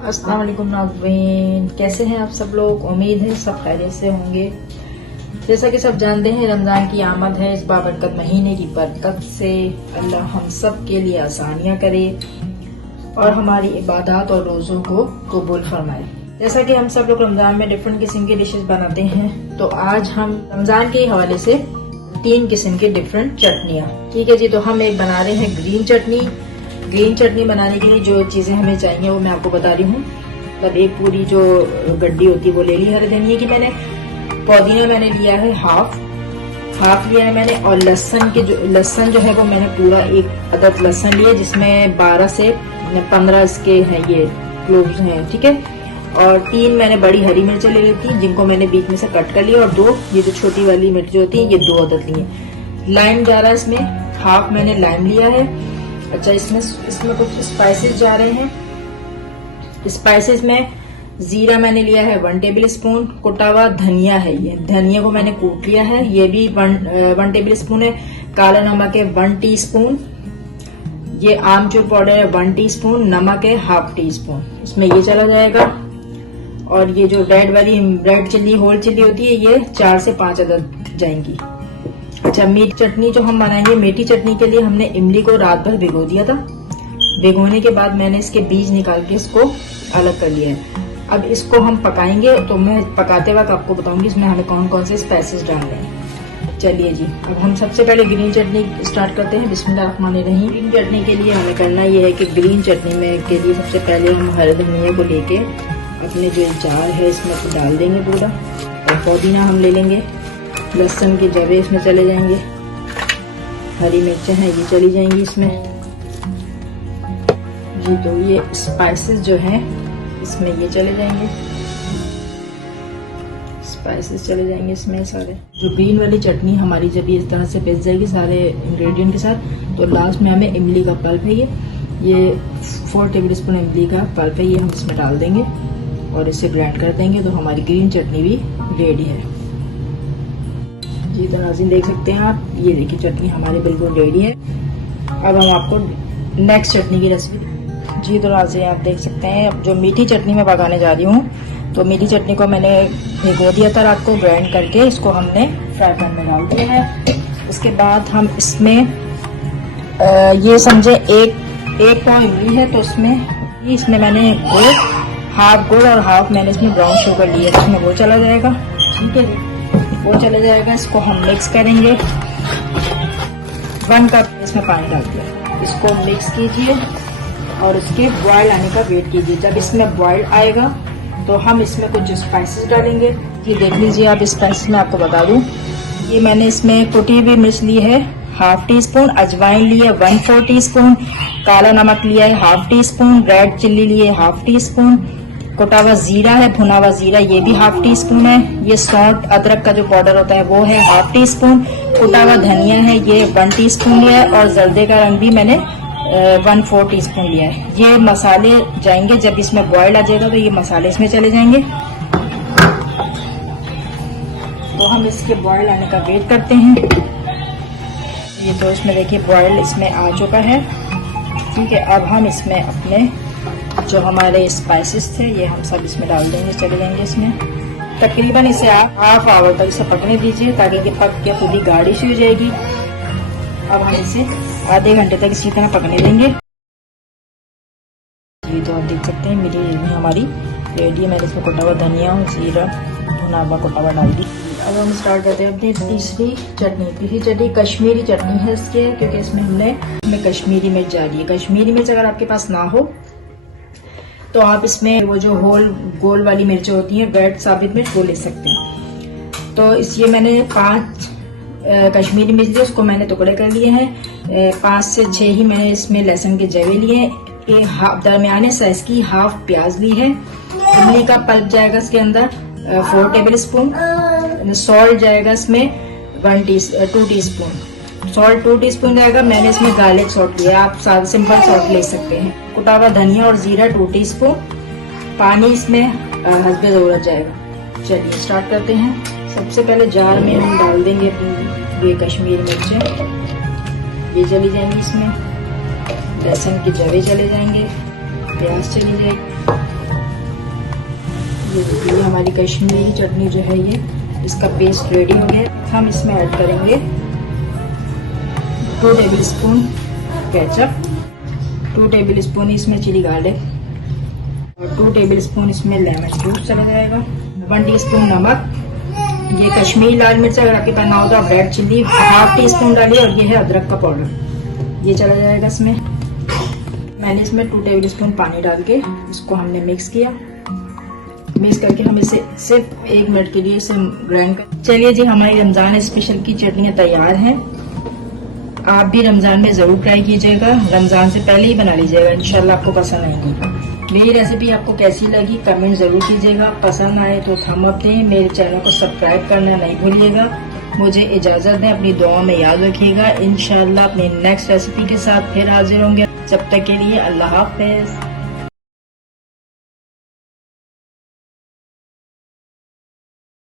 अस्सलाम वालेकुम नाज़रीन, कैसे हैं आप सब लोग। उम्मीद है सब खैरियत से होंगे। जैसा कि सब जानते हैं, रमजान की आमद है। इस बाबरकत महीने की बरकत से अल्लाह हम सब के लिए आसानियां करे और हमारी इबादत और रोजों को कबूल फरमाए। जैसा कि हम सब लोग रमजान में डिफरेंट किस्म की डिशेस बनाते हैं, तो आज हम रमजान के हवाले से 3 किस्म की डिफरेंट चटनियाँ, ठीक है जी। तो हम एक बना रहे हैं ग्रीन चटनी। ग्रीन चटनी बनाने के लिए जो चीजें हमें चाहिए वो मैं आपको बता रही हूँ। मतलब एक पूरी जो गड्डी होती है वो ले ली हरे धनिये की मैंने। पुदीना मैंने लिया है हाफ लिया है मैंने। और लहसुन जो है वो मैंने पूरा 1 अदद लहसुन लिया, जिसमें 12 से 15 इसके हैं ये क्लोव्स हैं, ठीक है। और 3 मैंने बड़ी हरी मिर्चें ले ली थी, जिनको मैंने बीच में से कट कर लिया। और 2 ये जो छोटी वाली मिर्च होती है, ये 2 अदद लिए। लाइम जा रहा है इसमें, हाफ मैंने लाइम लिया है। अच्छा, इसमें कुछ स्पाइसेस जा रहे हैं। स्पाइसेस में जीरा मैंने लिया है 1 टेबल स्पून। कुटा हुआ धनिया है, ये धनिया को मैंने कूट लिया है, ये भी 1 टेबल स्पून है। काला नमक है 1 टीस्पून। ये आमचूर पाउडर है 1 टीस्पून। नमक है ½ टीस्पून, इसमें ये चला जाएगा। और ये जो रेड चिल्ली होल चिल्ली होती है, ये 4 से 5 अदद जाएंगी। अच्छा, मीठी चटनी जो हम बनाएंगे, मीठी चटनी के लिए हमने इमली को रात भर भिगो दिया था। भिगोने के बाद मैंने इसके बीज निकाल के इसको अलग कर लिया है। अब इसको हम पकाएंगे, तो मैं पकाते वक्त आपको बताऊंगी इसमें हमें कौन कौन से स्पाइसेस डालने हैं। चलिए जी, अब हम सबसे पहले ग्रीन चटनी स्टार्ट करते हैं। बिस्मिल्लाहिर्रहमानिर्रहीम। ग्रीन चटनी के लिए हमें करना ये है कि ग्रीन चटनी में के लिए सबसे पहले हम हरे धनिया को लेके अपने जो जार है इसमें डाल देंगे पूरा। और पुदीना हम ले लेंगे, लहसुन के जवे इसमें चले जाएंगे, हरी मिर्चें हैं ये चली जाएंगी इसमें जी। तो ये स्पाइसेस जो हैं इसमें ये चले जाएंगे, स्पाइसेस चले जाएंगे इसमें सारे। जो ग्रीन वाली चटनी हमारी जब ये इस तरह से पिस जाएगी सारे इंग्रेडिएंट के साथ, तो लास्ट में हमें इमली का पल्प है ये 4 टेबल स्पून इमली का पल्प है, ये हम इसमें डाल देंगे और इसे ग्राइंड कर देंगे। तो हमारी ग्रीन चटनी भी रेडी है जी। तो नाज़रीन देख सकते हैं आप, ये देखिए चटनी हमारी बिल्कुल रेडी है। अब हम आपको नेक्स्ट चटनी की रेसिपी जी। तो नाज़रीन आप देख सकते हैं, अब जो मीठी चटनी मैं पकाने जा रही हूँ, तो मीठी चटनी को मैंने भिगो दिया था रात को, ग्राइंड करके इसको हमने फ्राई पैन में डाल दिया है। उसके बाद हम इसमें ये समझे एक पाव इमली है, तो इसमें मैंने हाफ गुड़ और हाफ मैंने इसमें ब्राउन शुगर लिया, इसमें वो चला जाएगा, ठीक है जी। वो चला जाएगा, इसको हम मिक्स करेंगे। 1 कप इसमें पानी डाल दिया, इसको मिक्स कीजिए और इसके बॉयल आने का वेट कीजिए। जब इसमें बॉयल आएगा तो हम इसमें कुछ स्पाइसेस डालेंगे। ये देख लीजिए आप, स्पाइसेस मैं आपको बता दूं, ये मैंने इसमें कुटी हुई मिर्च ली है ½ टीस्पून, अजवाइन ली है 1/4 टीस्पून, काला नमक लिया है ½ टीस्पून, रेड चिल्ली ली है ½ टीस्पून, कुटा हुआ जीरा है, भुना हुआ जीरा, ये भी ½ टीस्पून है। ये सौंठ अदरक का जो पाउडर होता है वो है ½ टीस्पून। कुटा हुआ धनिया है, ये 1 टीस्पून लिया है। और जर्दे का रंग भी मैंने 1/4 टीस्पून लिया है। ये मसाले जाएंगे, जब इसमें बॉयल आ जाएगा तो ये मसाले इसमें चले जाएंगे। तो हम इसके बॉयल आने का वेट करते हैं। ये तो इसमें देखिए बॉयल इसमें आ चुका है, ठीक है। अब हम इसमें अपने जो हमारे स्पाइसेस थे ये हम सब इसमें डाल देंगे, चले जाएंगे इसमें। तकरीबन इसे आप ½ आवर तक इसे पकने दीजिए, ताकि ये पक के खुद ही गाढ़ी सी हो जाएगी। अब हम इसे आधे घंटे तक इसी तरह पकने देंगे जी। तो आप देख सकते हैं मेरी हमारी रेडी है। मैंने इसमें कुटा हुआ धनिया और जीरा भुना हुआ कुटा हुआ डाल दी। अब हम स्टार्ट करते हैं अपनी तीसरी चटनी कश्मीरी चटनी है इसके, क्योंकि इसमें कश्मीरी मिर्च जा रही है। कश्मीरी मिर्च अगर आपके पास ना हो तो आप इसमें वो जो गोल वाली मिर्चें होती हैं, रेड साबित मिर्च, वो ले सकते हैं। तो ये मैंने 5 कश्मीरी मिर्च लिए, उसको मैंने टुकड़े कर लिए हैं। 5 से 6 ही मैंने इसमें लहसुन के जवे लिए हैं। एक दरमियाने साइज की ½ प्याज ली है। इमली का पल्प जाएगा इसके अंदर 4 टेबल स्पून। सॉल्ट जाएगा इसमें 2 टीस्पून। सॉल्ट 2 टीस्पून जाएगा। मैंने इसमें गार्लिक सॉल्ट लिया, आप सिंपल सॉल्ट ले सकते हैं। कुटा हुआ धनिया और जीरा 2 टीस्पून। पानी इसमें हस्बे ज़रूरत जाएगा। चलिए स्टार्ट करते हैं। सबसे पहले जार में हम डाल देंगे अपनी ये कश्मीरी मिर्चें, ये चली जाएंगी इसमें। लहसुन के जवे चले जाएंगे, प्याज चली जाएगी, ये देखिए ये हमारी कश्मीरी चटनी जो है ये इसका पेस्ट रेडी हो गया। हम इसमें ऐड करेंगे 2 table spoon ketchup, 2 table spoon इसमें चिली गार्लिक और 2 टेबल स्पून इसमें लेमन जूस चला जाएगा। 1 टीस्पून नमक, ये कश्मीरी लाल मिर्च अगर आपके पास ना हो तो आप रेड चिल्ली 1/2 टीस्पून डालिए, और ये है अदरक का पाउडर, ये चला जाएगा इसमें। मैंने इसमें 2 टेबल स्पून पानी डाल के इसको हमने मिक्स किया। मिक्स करके हम इसे सिर्फ 1 मिनट के लिए इसे ग्राइंड कर। चलिए जी, हमारी रमजान स्पेशल की चटनियाँ तैयार हैं। आप भी रमजान में जरूर ट्राई कीजिएगा, रमजान से पहले ही बना लीजिएगा, इंशाल्लाह आपको पसंद आएगी। मेरी रेसिपी आपको कैसी लगी कमेंट जरूर कीजिएगा, पसंद आए तो थम अप दें, मेरे चैनल को सब्सक्राइब करना नहीं भूलिएगा। मुझे इजाजत दें, अपनी दुआ में याद रखिएगा। इंशाल्लाह अपनी नेक्स्ट रेसिपी के साथ फिर हाजिर होंगे। जब तक के लिए अल्लाह हाफिज।